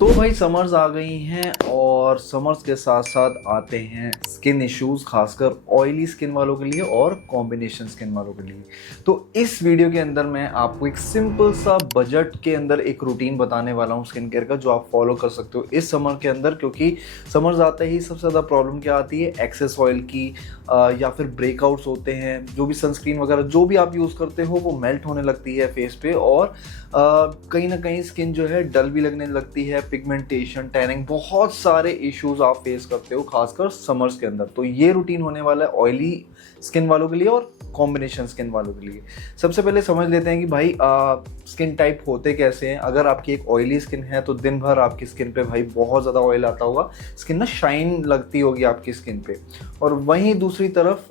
तो भाई समर्स आ गई हैं और समर्स के साथ साथ आते हैं स्किन इश्यूज, खासकर ऑयली स्किन वालों के लिए और कॉम्बिनेशन स्किन वालों के लिए। तो इस वीडियो के अंदर मैं आपको एक सिंपल सा बजट के अंदर एक रूटीन बताने वाला हूँ स्किन केयर का, जो आप फॉलो कर सकते हो इस समर के अंदर। क्योंकि समर्स आते ही सबसे ज़्यादा प्रॉब्लम क्या आती है, एक्सेस ऑयल की या फिर ब्रेकआउट्स होते हैं। जो भी सनस्क्रीन वगैरह जो भी आप यूज़ करते हो वो मेल्ट होने लगती है फेस पे, और कहीं ना कहीं स्किन जो है डल भी लगने लगती है, पिगमेंटेशन, टैनिंग, बहुत सारे इश्यूज आप फेस करते हो खासकर समर्स के अंदर। तो ये रूटीन होने वाला है ऑयली स्किन वालों के लिए और कॉम्बिनेशन स्किन वालों के लिए। सबसे पहले समझ लेते हैं कि भाई स्किन टाइप होते कैसे हैं। अगर आपकी एक ऑयली स्किन है तो दिन भर आपकी स्किन पे भाई बहुत ज़्यादा ऑयल आता होगा, स्किन ना शाइन लगती होगी आपकी स्किन पे। और वहीं दूसरी तरफ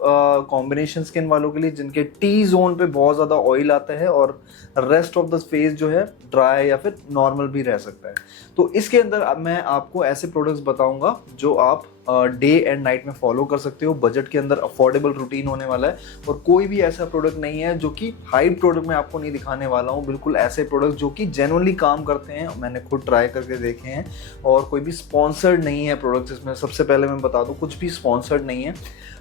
कॉम्बिनेशन स्किन वालों के लिए जिनके टी जोन पे बहुत ज़्यादा ऑयल आता है और रेस्ट ऑफ द फेस जो है ड्राई या फिर नॉर्मल भी रह सकता है। तो इसके अंदर अब मैं आपको ऐसे प्रोडक्ट्स बताऊंगा जो आप डे एंड नाइट में फॉलो कर सकते हो। बजट के अंदर अफोर्डेबल रूटीन होने वाला है और कोई भी ऐसा प्रोडक्ट नहीं है जो कि हाई प्रोडक्ट मैं आपको नहीं दिखाने वाला हूँ। बिल्कुल ऐसे प्रोडक्ट जो कि जेन्युइनली काम करते हैं, मैंने खुद ट्राई करके देखे हैं, और कोई भी स्पॉन्सर्ड नहीं है प्रोडक्ट इसमें। सबसे पहले मैं बता दूँ, कुछ भी स्पॉन्सर्ड नहीं है।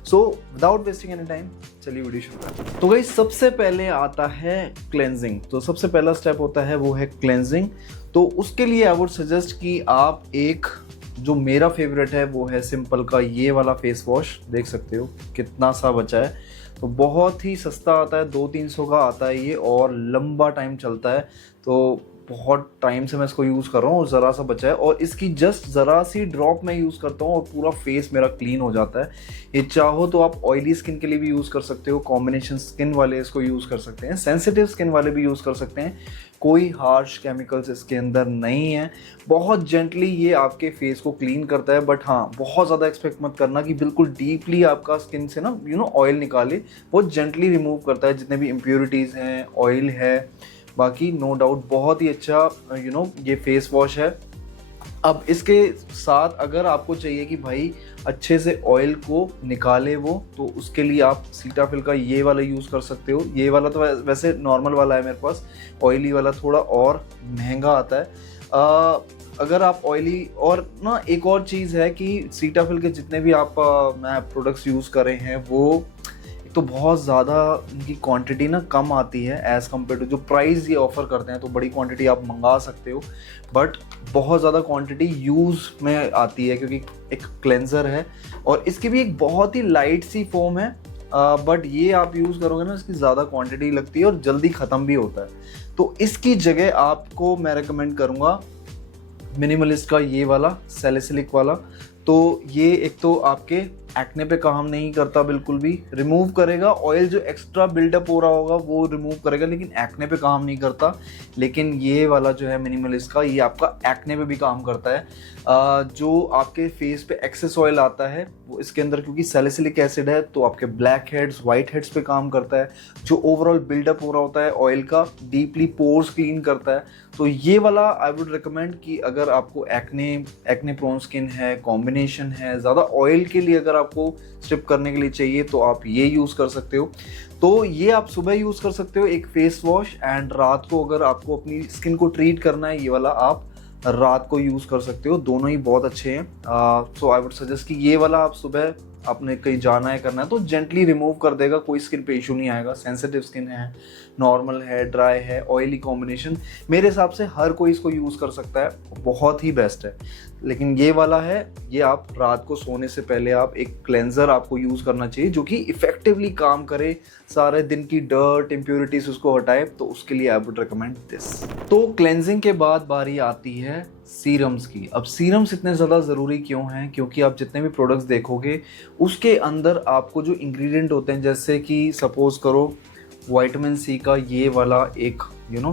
So without wasting any time चलिए वीडियो शुरू करते हैं। तो गाइस सबसे पहले आता है क्लेंजिंग। तो सबसे पहला स्टेप होता है वो है क्लेंजिंग। तो उसके लिए आई वुड सजेस्ट कि आप एक, जो मेरा फेवरेट है वो है सिंपल का ये वाला फेस वॉश। देख सकते हो कितना सा बचा है। तो बहुत ही सस्ता आता है, 200-300 का आता है ये, और लंबा टाइम चलता है। तो बहुत टाइम से मैं इसको यूज़ कर रहा हूँ और ज़रा सा बचा है, और इसकी जस्ट ज़रा सी ड्रॉप मैं यूज़ करता हूँ और पूरा फेस मेरा क्लीन हो जाता है। ये चाहो तो आप ऑयली स्किन के लिए भी यूज़ कर सकते हो, कॉम्बिनेशन स्किन वाले इसको यूज़ कर सकते हैं, सेंसिटिव स्किन वाले भी यूज़ कर सकते हैं। कोई हार्श केमिकल्स इसके अंदर नहीं है। बहुत जेंटली ये आपके फेस को क्लीन करता है, बट हाँ बहुत ज़्यादा एक्सपेक्ट मत करना कि बिल्कुल डीपली आपका स्किन से ना ऑयल निकाले। बहुत जेंटली रिमूव करता है जितने भी इम्प्योरिटीज़ हैं, ऑयल है। बाकी नो डाउट बहुत ही अच्छा ये फेस वॉश है। अब इसके साथ अगर आपको चाहिए कि भाई अच्छे से ऑयल को निकाले वो, तो उसके लिए आप सीटाफिल का ये वाला यूज़ कर सकते हो। ये वाला तो वैसे नॉर्मल वाला है मेरे पास, ऑयली वाला थोड़ा और महंगा आता है। अगर आप ऑयली, और ना एक और चीज़ है कि सीटाफिल के जितने भी आप मैं प्रोडक्ट्स यूज़ कर रहे हैं वो तो बहुत ज़्यादा इनकी क्वांटिटी ना कम आती है एज़ कम्पेयर टू जो प्राइस ये ऑफ़र करते हैं। तो बड़ी क्वांटिटी आप मंगा सकते हो, बट बहुत ज़्यादा क्वांटिटी यूज़ में आती है क्योंकि एक क्लेंज़र है और इसकी भी एक बहुत ही लाइट सी फोम है। बट ये आप यूज़ करोगे ना, इसकी ज़्यादा क्वांटिटी लगती है और जल्दी ख़त्म भी होता है। तो इसकी जगह आपको मैं रेकमेंड करूँगा मिनिमलिस्ट का ये वाला सैलिसिलिक वाला। तो ये एक तो आपके एक्ने पे काम नहीं करता, बिल्कुल भी रिमूव करेगा, ऑयल जो एक्स्ट्रा बिल्डअप हो रहा होगा वो रिमूव करेगा, लेकिन एक्ने पे काम नहीं करता। लेकिन ये वाला जो है मिनिमलिस्ट का, ये आपका एक्ने पे भी काम करता है। जो आपके फेस पे एक्सेस ऑयल आता है वो इसके अंदर, क्योंकि सैलिसिलिक एसिड है, तो आपके ब्लैक हेड्स, वाइट हेड्स पे काम करता है। जो ओवरऑल बिल्डअप हो रहा होता है ऑयल का, डीपली पोर्स क्लीन करता है। तो ये वाला आई वुड रिकमेंड कि अगर आपको एक्ने प्रोन स्किन है, कॉम्बिनेशन है, ज़्यादा ऑयल के लिए अगर आपको स्ट्रिप करने के लिए चाहिए तो आप ये यूज़ कर सकते हो। तो ये आप सुबह यूज़ कर सकते हो एक फेस वॉश, एंड रात को अगर आपको अपनी स्किन को ट्रीट करना है, ये वाला आप रात को यूज़ कर सकते हो। दोनों ही बहुत अच्छे हैं। सो आई वुड सजेस्ट कि ये वाला आप सुबह आपने कहीं जाना है, करना है, तो जेंटली रिमूव कर देगा, कोई स्किन पे इशू नहीं आएगा। सेंसिटिव स्किन है, नॉर्मल है, ड्राई है, ऑयली कॉम्बिनेशन, मेरे हिसाब से हर कोई इसको यूज़ कर सकता है, बहुत ही बेस्ट है। लेकिन ये वाला है, ये आप रात को सोने से पहले आप एक क्लेंजर आपको यूज़ करना चाहिए जो कि इफेक्टिवली काम करे, सारे दिन की डर्ट इम्प्योरिटीज उसको हटाए। तो उसके लिए आई वुड रिकमेंड दिस। तो क्लेंजिंग के बाद बारी आती है सीरम्स की। अब सीरम्स इतने ज़्यादा ज़रूरी क्यों हैं? क्योंकि आप जितने भी प्रोडक्ट्स देखोगे उसके अंदर आपको जो इंग्रेडिएंट होते हैं, जैसे कि सपोज करो विटामिन सी का ये वाला एक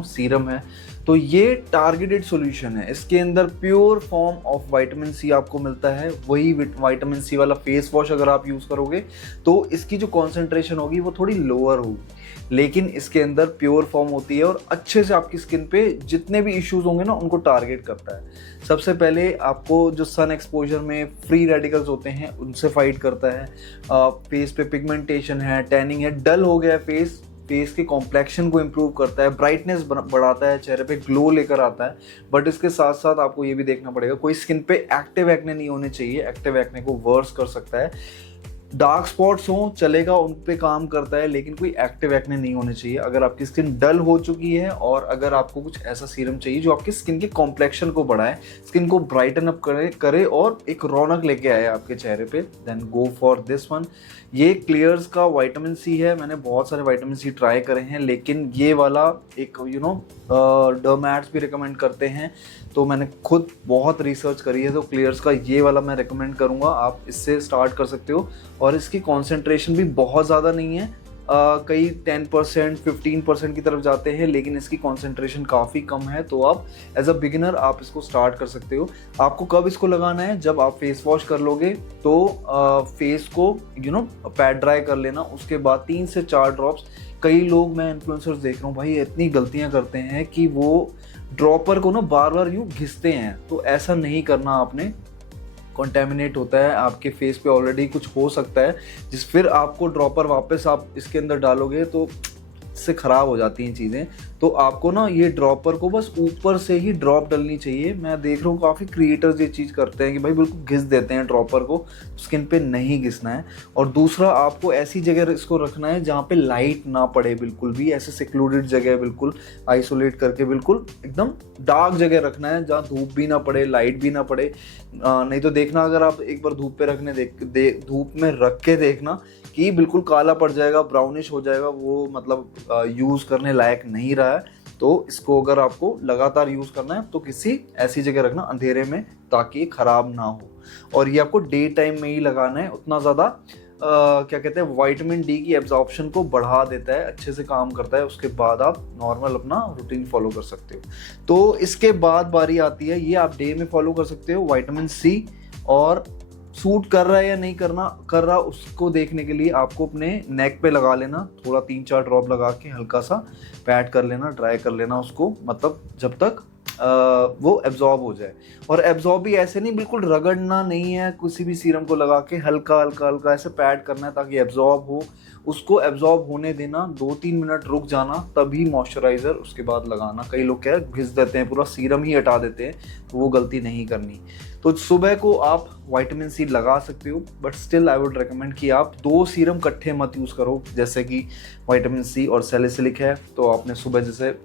सीरम है, तो ये टारगेटेड सॉल्यूशन है। इसके अंदर pure form of vitamin C आपको मिलता है। वही विटामिन सी वाला फेस वॉश अगर आप यूज़ करोगे तो इसकी जो कॉन्सेंट्रेशन होगी वो थोड़ी लोअर होगी, लेकिन इसके अंदर प्योर फॉर्म होती है और अच्छे से आपकी स्किन पे जितने भी इश्यूज होंगे ना उनको टारगेट करता है। सबसे पहले आपको जो सन एक्सपोजर में फ्री रेडिकल्स होते हैं उनसे फाइट करता है। फेस पे पिगमेंटेशन है, टैनिंग है, डल हो गया फेस, फेस के कॉम्प्लेक्शन को इम्प्रूव करता है, ब्राइटनेस बढ़ाता है, चेहरे पे ग्लो लेकर आता है। बट इसके साथ साथ आपको ये भी देखना पड़ेगा, कोई स्किन पे एक्टिव एक्ने नहीं होने चाहिए, एक्टिव एक्ने को वर्स कर सकता है। डार्क स्पॉट्स हो चलेगा, उन पे काम करता है, लेकिन कोई एक्टिव एक्ने नहीं होने चाहिए। अगर आपकी स्किन डल हो चुकी है और अगर आपको कुछ ऐसा सीरम चाहिए जो आपकी स्किन के कॉम्प्लेक्शन को बढ़ाए, स्किन को ब्राइटन अप करे और एक रौनक लेके आए आपके चेहरे पे, then go for this one. ये क्लियर्स का विटामिन सी है। मैंने बहुत सारे विटामिन सी ट्राई करे हैं, लेकिन ये वाला एक डर्मैट्स भी रिकमेंड करते हैं, तो मैंने खुद बहुत रिसर्च करी है, तो क्लियर्स का ये वाला मैं रिकमेंड करूँगा, आप इससे स्टार्ट कर सकते हो। और इसकी कॉन्सेंट्रेशन भी बहुत ज़्यादा नहीं है, कई 10% 15% की तरफ जाते हैं, लेकिन इसकी कॉन्सेंट्रेशन काफ़ी कम है, तो आप एज अ बिगिनर आप इसको स्टार्ट कर सकते हो। आपको कब इसको लगाना है, जब आप फेस वॉश कर लोगे तो फेस को पैड ड्राई कर लेना, उसके बाद 3 से 4 ड्रॉप्स। कई लोग, मैं इन्फ्लुएंसर्स देख रहा हूँ भाई, इतनी गलतियाँ करते हैं कि वो ड्रॉपर को ना बार बार यूँ घिसते हैं, तो ऐसा नहीं करना आपने। कंटेमिनेट होता है आपके फेस पे, ऑलरेडी कुछ हो सकता है, फिर आपको ड्रॉपर वापस आप इसके अंदर डालोगे तो इससे ख़राब हो जाती हैं चीज़ें। तो आपको ना ये ड्रॉपर को बस ऊपर से ही ड्रॉप डलनी चाहिए। मैं देख रहा हूँ काफ़ी क्रिएटर्स ये चीज़ करते हैं कि भाई बिल्कुल घिस देते हैं ड्रॉपर को, स्किन पे नहीं घिसना है। और दूसरा, आपको ऐसी जगह इसको रखना है जहाँ पे लाइट ना पड़े, बिल्कुल भी ऐसे सिक्लूडेड जगह, बिल्कुल आइसोलेट करके, बिल्कुल एकदम डार्क जगह रखना है जहाँ धूप भी ना पड़े, लाइट भी ना पड़े। नहीं तो देखना, अगर आप एक बार धूप पे धूप में रख के देखना कि बिल्कुल काला पड़ जाएगा, ब्राउनिश हो जाएगा, वो मतलब यूज़ करने लायक नहीं रहा है। तो इसको अगर आपको लगातार यूज़ करना है तो किसी ऐसी जगह रखना अंधेरे में, ताकि खराब ना हो। और ये आपको डे टाइम में ही लगाना है। उतना ज़्यादा क्या कहते हैं, विटामिन डी की एब्जॉर्प्शन को बढ़ा देता है, अच्छे से काम करता है। उसके बाद आप नॉर्मल अपना रूटीन फॉलो कर सकते हो। तो इसके बाद बारी आती है, ये आप डे में फॉलो कर सकते हो, विटामिन सी। और सूट कर रहा है या नहीं कर रहा उसको देखने के लिए आपको अपने नेक पे लगा लेना, थोड़ा 3-4 ड्रॉप लगा के हल्का सा पैड कर लेना, ड्राई कर लेना उसको, मतलब जब तक वो एब्जॉर्ब हो जाए। और एब्जॉर्ब भी ऐसे नहीं, बिल्कुल रगड़ना नहीं है, किसी भी सीरम को लगा के हल्का हल्का हल्का ऐसे पैड करना है ताकि एब्जॉर्ब हो। उसको एब्जॉर्ब होने देना, 2-3 मिनट रुक जाना, तभी मॉइस्चराइज़र उसके बाद लगाना। कई लोग क्या घिस देते हैं, पूरा सीरम ही हटा देते हैं, तो वो गलती नहीं करनी। तो सुबह को आप विटामिन सी लगा सकते हो, but still I would recommend कि आप 2 सीरम इकट्ठे मत यूज़ करो। जैसे कि विटामिन सी और सैलिसिलिक है, तो आपने सुबह जैसे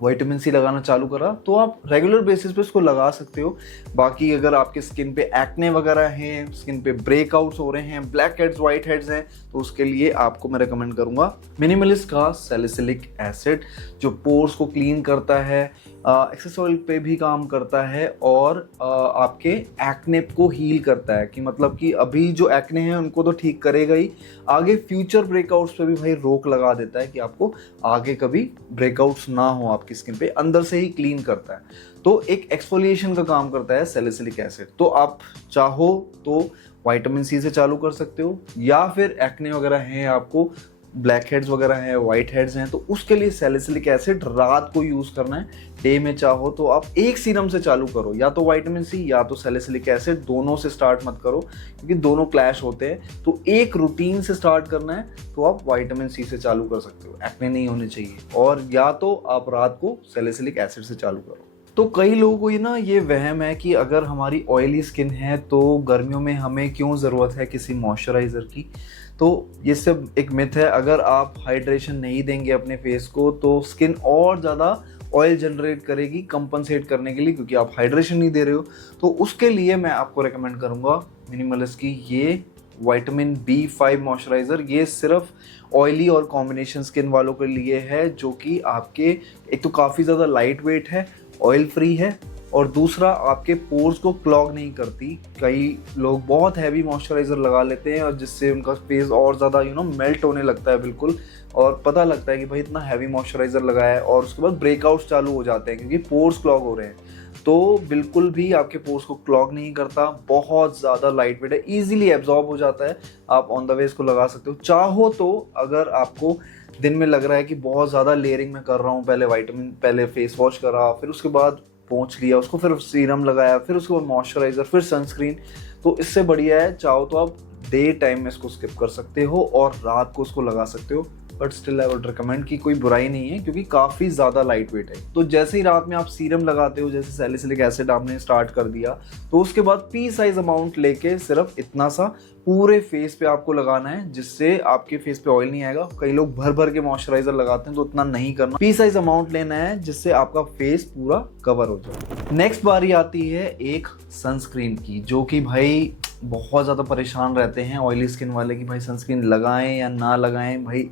विटामिन सी लगाना चालू करा तो आप रेगुलर बेसिस पे इसको लगा सकते हो। बाकी अगर आपके स्किन पे एक्ने वगैरह हैं, स्किन पे ब्रेकआउट्स हो रहे हैं, ब्लैक हेड्स वाइट हेड्स हैं, तो उसके लिए आपको मैं रिकमेंड करूंगा मिनिमलिस्ट का सैलिसिलिक एसिड, जो पोर्स को क्लीन करता है, एक्सेस ऑयल पे भी काम करता है, और आपके एक्ने को हील करता है। कि मतलब कि अभी जो एक्ने हैं उनको तो ठीक करेगा ही, आगे फ्यूचर ब्रेकआउट्स पे भी भाई रोक लगा देता है कि आपको आगे कभी ब्रेकआउट्स ना हो आपकी स्किन पे, अंदर से ही क्लीन करता है। तो एक एक्सफोलिएशन का काम करता है सैलिसिलिक एसिड। तो आप चाहो तो विटामिन सी से चालू कर सकते हो, या फिर एक्ने वगैरह हैं आपको, ब्लैक हेड्स वगैरह हैं, वाइट हेड्स हैं, तो उसके लिए सैलिसिलिक एसिड रात को यूज़ करना है। डे में चाहो तो आप एक सीरम से चालू करो, या तो विटामिन सी या तो सैलिसिलिक एसिड, दोनों से स्टार्ट मत करो क्योंकि दोनों क्लैश होते हैं। तो एक रूटीन से स्टार्ट करना है तो आप विटामिन सी से चालू कर सकते हो, एक्ने नहीं होने चाहिए। और या तो आप रात को सैलिसिलिक एसिड से चालू करो। तो कई लोगों को ये वहम है कि अगर हमारी ऑयली स्किन है तो गर्मियों में हमें क्यों ज़रूरत है किसी मॉइस्चराइज़र की। तो ये सब एक मिथ है। अगर आप हाइड्रेशन नहीं देंगे अपने फेस को तो स्किन और ज़्यादा ऑयल जनरेट करेगी कंपनसेट करने के लिए, क्योंकि आप हाइड्रेशन नहीं दे रहे हो। तो उसके लिए मैं आपको रेकमेंड करूँगा मिनिमलिस्ट की ये विटामिन B5 मॉइस्चराइज़र। ये सिर्फ ऑयली और कॉम्बिनेशन स्किन वालों के लिए है, जो कि आपके एक तो काफ़ी ज़्यादा लाइट वेट है, ऑयल फ्री है, और दूसरा आपके पोर्स को क्लॉग नहीं करती। कई लोग बहुत हैवी मॉइस्चराइज़र लगा लेते हैं और जिससे उनका फेस और ज़्यादा मेल्ट होने लगता है बिल्कुल, और पता लगता है कि भाई इतना हैवी मॉइस्चराइज़र लगाया है, और उसके बाद ब्रेकआउट्स चालू हो जाते हैं क्योंकि पोर्स क्लॉग हो रहे हैं। तो बिल्कुल भी आपके पोर्स को क्लॉग नहीं करता, बहुत ज़्यादा लाइट वेट है, ईजिली एब्जॉर्ब हो जाता है। आप ऑन द वे इसको लगा सकते हो। चाहो तो अगर आपको दिन में लग रहा है कि बहुत ज़्यादा लेयरिंग में कर रहा हूँ, पहले फेस वॉश करा, फिर उसके बाद पोंछ लिया उसको, फिर सीरम लगाया, फिर उसके बाद मॉइस्चराइज़र, फिर सनस्क्रीन, तो इससे बढ़िया है चाहो तो आप डे टाइम में इसको स्किप कर सकते हो और रात को इसको लगा सकते हो। But still I would recommend कि कोई बुराई नहीं है क्योंकि काफ़ी ज़्यादा लाइट वेट है। तो जैसे ही रात में आप सीरम लगाते हो, जैसे सैलिसिलिक एसिड आपने स्टार्ट कर दिया, तो उसके बाद पी साइज अमाउंट लेके सिर्फ इतना सा पूरे फेस पे आपको लगाना है, जिससे आपके फेस पे ऑयल नहीं आएगा। कई लोग भर भर के मॉइस्चराइजर लगाते हैं, तो उतना नहीं करना। पी साइज अमाउंट लेना है जिससे आपका फेस पूरा कवर हो जाए। नेक्स्ट बारी आती है एक सनस्क्रीन की, जो कि भाई बहुत ज़्यादा परेशान रहते हैं ऑयली स्किन वाले कि भाई सनस्क्रीन लगाएं या ना लगाएं। भाई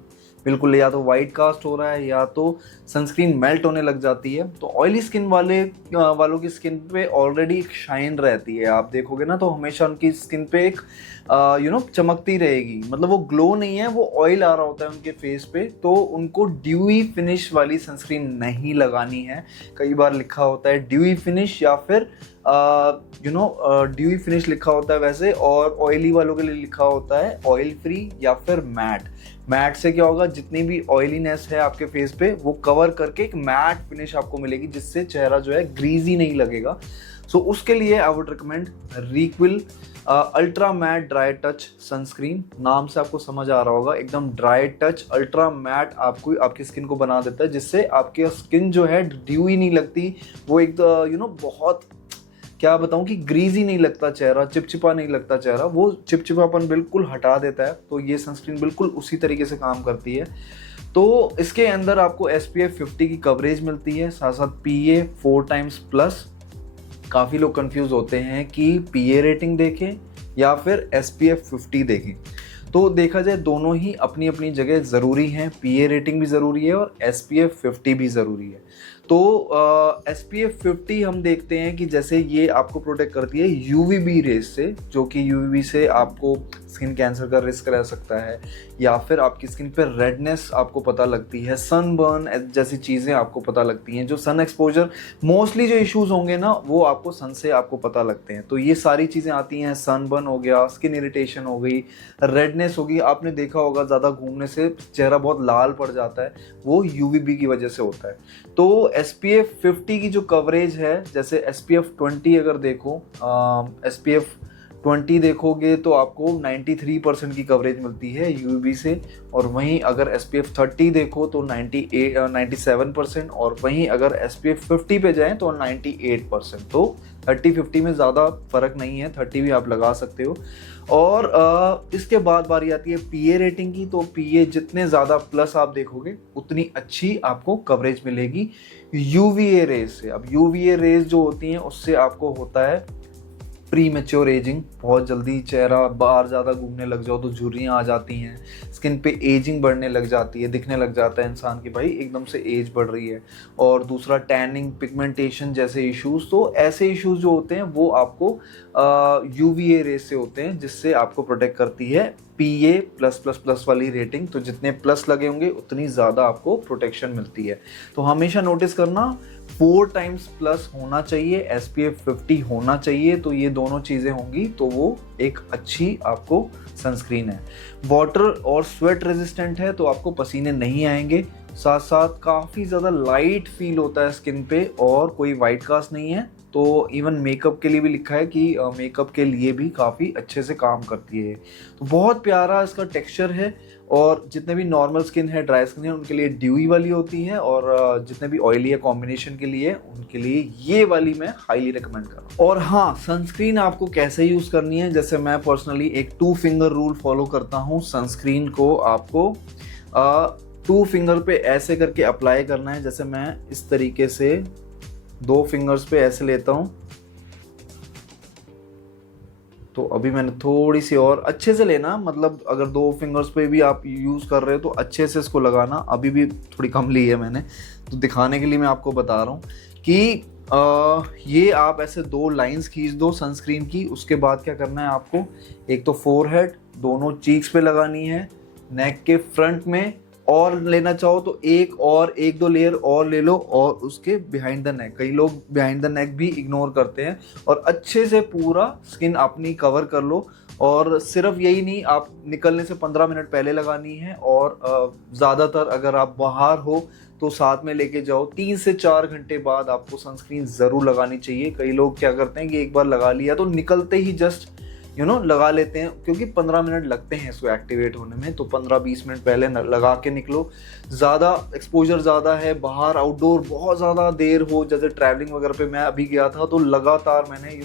बिल्कुल, या तो वाइट कास्ट हो रहा है या तो सनस्क्रीन मेल्ट होने लग जाती है। तो ऑयली स्किन वालों की स्किन पे ऑलरेडी शाइन रहती है, आप देखोगे ना तो हमेशा उनकी स्किन पे एक चमकती रहेगी, मतलब वो ग्लो नहीं है, वो ऑयल आ रहा होता है उनके फेस पे। तो उनको ड्यूई फिनिश वाली सनस्क्रीन नहीं लगानी है। कई बार लिखा होता है ड्यूई फिनिश या फिर ड्यूई फिनिश लिखा होता है वैसे, और ऑयली वालों के लिए लिखा होता है ऑयल फ्री या फिर मैट। मैट से क्या होगा, जितनी भी ऑयलीनेस है आपके फेस पे वो कवर करके एक मैट फिनिश आपको मिलेगी, जिससे चेहरा जो है ग्रीजी नहीं लगेगा। सो उसके लिए I would recommend Reequil ultra matte dry touch sunscreen. नाम से आपको समझ आ रहा होगा, एकदम ड्राई टच अल्ट्रा मैट आपको आपकी स्किन को बना देता है, जिससे आपकी स्किन जो है ड्यूई नहीं लगती, वो एक बहुत क्या बताऊं कि ग्रीजी नहीं लगता चेहरा, चिपचिपा नहीं लगता चेहरा, वो चिपचिपापन बिल्कुल हटा देता है। तो ये सनस्क्रीन बिल्कुल उसी तरीके से काम करती है। तो इसके अंदर आपको SPF 50 की कवरेज मिलती है, साथ साथ PA 4 टाइम्स प्लस। काफ़ी लोग कंफ्यूज होते हैं कि PA रेटिंग देखें या फिर SPF 50 देखें। तो देखा जाए दोनों ही अपनी अपनी जगह ज़रूरी हैं, PA रेटिंग भी ज़रूरी है और SPF 50 भी ज़रूरी है। तो SPF 50 हम देखते हैं कि जैसे ये आपको प्रोटेक्ट करती है UVB रेज से, जो कि UVB से आपको स्किन कैंसर का रिस्क रह सकता है, या फिर आपकी स्किन पे रेडनेस आपको पता लगती है, सनबर्न जैसी चीज़ें आपको पता लगती हैं, जो सन एक्सपोजर मोस्टली जो इश्यूज होंगे ना वो आपको सन से आपको पता लगते हैं। तो ये सारी चीज़ें आती हैं, सनबर्न हो गया, स्किन इरिटेशन हो गई, रेडनेस होगी। आपने देखा होगा ज़्यादा घूमने से चेहरा बहुत लाल पड़ जाता है, वो UVB की वजह से होता है। तो SPF 50 की जो कवरेज है, जैसे SPF 20 अगर देखो, SPF 20 देखोगे तो आपको 93% की कवरेज मिलती है UVB से, और वहीं अगर SPF 30 देखो तो 97%, और वहीं अगर SPF 50 पे जाएं तो 98%। तो 30-50 में ज़्यादा फर्क नहीं है, 30 भी आप लगा सकते हो। और इसके बाद बारी आती है PA रेटिंग की। तो PA जितने ज़्यादा प्लस आप देखोगे उतनी अच्छी आपको कवरेज मिलेगी UVA रेज से। अब UVA रेज जो होती हैं उससे आपको होता है प्री मैच्योर एजिंग, बहुत जल्दी चेहरा बाहर ज़्यादा घूमने लग जाओ तो झुर्रियाँ आ जाती हैं, स्किन पे एजिंग बढ़ने लग जाती है, दिखने लग जाता है इंसान की भाई एकदम से एज बढ़ रही है। और दूसरा टैनिंग, पिगमेंटेशन जैसे इश्यूज़, तो ऐसे इश्यूज़ जो होते हैं वो आपको UVA रेज से होते हैं, जिससे आपको प्रोटेक्ट करती है PA+++ वाली रेटिंग। तो जितने प्लस लगे होंगे उतनी ज़्यादा आपको प्रोटेक्शन मिलती है। तो हमेशा नोटिस करना 4 टाइम्स प्लस होना चाहिए, SPF 50 होना चाहिए। तो ये दोनों चीज़ें होंगी तो वो एक अच्छी आपको सनस्क्रीन है। वाटर और स्वेट रेजिस्टेंट है, तो आपको पसीने नहीं आएंगे। साथ साथ काफ़ी ज़्यादा लाइट फील होता है स्किन पे, और कोई वाइट कास्ट नहीं है। तो इवन मेकअप के लिए भी लिखा है कि मेकअप के लिए भी काफ़ी अच्छे से काम करती है। तो बहुत प्यारा इसका टेक्सचर है, और जितने भी नॉर्मल स्किन है, ड्राई स्किन है, उनके लिए ड्यूई वाली होती है, और जितने भी ऑयली है कॉम्बिनेशन के लिए, उनके लिए ये वाली मैं हाईली रिकमेंड कर रहा हूँ। और हाँ, सनस्क्रीन आपको कैसे यूज़ करनी है, जैसे मैं पर्सनली एक 2 फिंगर रूल फॉलो करता हूँ। सनस्क्रीन को आपको 2 फिंगर पे ऐसे करके अप्लाई करना है। जैसे मैं इस तरीके से 2 फिंगर्स पे ऐसे लेता हूँ, तो अभी मैंने थोड़ी सी और अच्छे से लेना, मतलब अगर 2 फिंगर्स पे भी आप यूज़ कर रहे हो तो अच्छे से इसको लगाना। अभी भी थोड़ी कम ली है मैंने, तो दिखाने के लिए मैं आपको बता रहा हूँ कि ये आप ऐसे 2 लाइंस खींच दो सनस्क्रीन की। उसके बाद क्या करना है आपको, एक तो फोरहेड, दोनों चीक्स पे लगानी है, नेक के फ्रंट में, और लेना चाहो तो एक दो लेयर और ले लो, और उसके बिहाइंड द नेक। कई लोग बिहाइंड द नेक भी इग्नोर करते हैं, और अच्छे से पूरा स्किन अपनी कवर कर लो। और सिर्फ यही नहीं, आप निकलने से 15 मिनट पहले लगानी है, और ज़्यादातर अगर आप बाहर हो तो साथ में लेके जाओ। 3 से 4 घंटे बाद आपको सनस्क्रीन ज़रूर लगानी चाहिए। कई लोग क्या करते हैं कि एक बार लगा लिया तो निकलते ही जस्ट लगा लेते हैं, क्योंकि 15 मिनट लगते हैं इसको एक्टिवेट होने में, तो 15-20 मिनट पहले लगा के निकलो। ज़्यादा एक्सपोजर ज़्यादा है, बाहर आउटडोर बहुत ज़्यादा देर हो, जैसे ट्रैवलिंग वगैरह पे मैं अभी गया था तो लगातार मैंने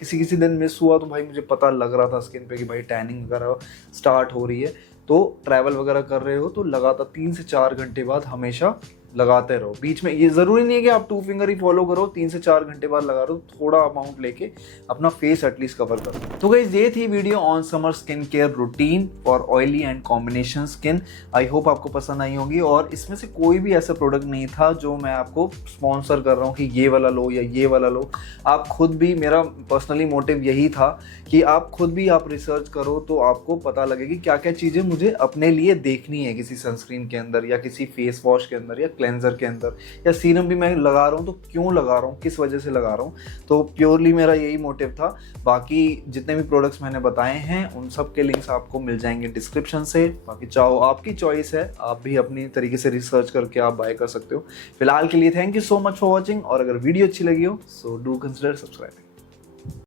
किसी दिन मिस हुआ तो भाई मुझे पता लग रहा था स्किन पे कि भाई टैनिंग वगैरह स्टार्ट हो रही है। तो ट्रैवल वगैरह कर रहे हो तो लगातार 3 से 4 घंटे बाद हमेशा लगाते रहो। बीच में ये ज़रूरी नहीं है कि आप 2 फिंगर ही फॉलो करो, 3 से 4 घंटे बाद लगा रहे हो, थोड़ा अमाउंट लेके अपना फेस एटलीस्ट कवर करो। तो गाइस ये थी video on summer skin care routine for oily and combination skin. I hope आपको पसंद आई होगी, और इसमें से कोई भी ऐसा प्रोडक्ट नहीं था जो मैं आपको स्पॉन्सर कर रहा हूँ कि ये वाला लो या ये वाला लो। आप खुद भी, मेरा पर्सनली मोटिव यही था कि आप खुद भी आप रिसर्च करो तो आपको पता लगे कि क्या क्या चीज़ें मुझे अपने लिए देखनी है किसी सनस्क्रीन के अंदर या किसी फेस वॉश के अंदर या क्लेंजर के अंदर, या सीरम भी मैं लगा रहा हूँ तो क्यों लगा रहा हूँ, किस वजह से लगा रहा हूँ। तो प्योरली मेरा यही मोटिव था। बाकी जितने भी प्रोडक्ट्स मैंने बताए हैं उन सब के लिंक्स आपको मिल जाएंगे डिस्क्रिप्शन से। बाकी चाहो आपकी चॉइस है, आप भी अपनी तरीके से रिसर्च करके आप बाय कर सकते हो। फिलहाल के लिए thank you so much for watching, और अगर वीडियो अच्छी लगी हो सो डू कंसिडर सब्सक्राइबिंग।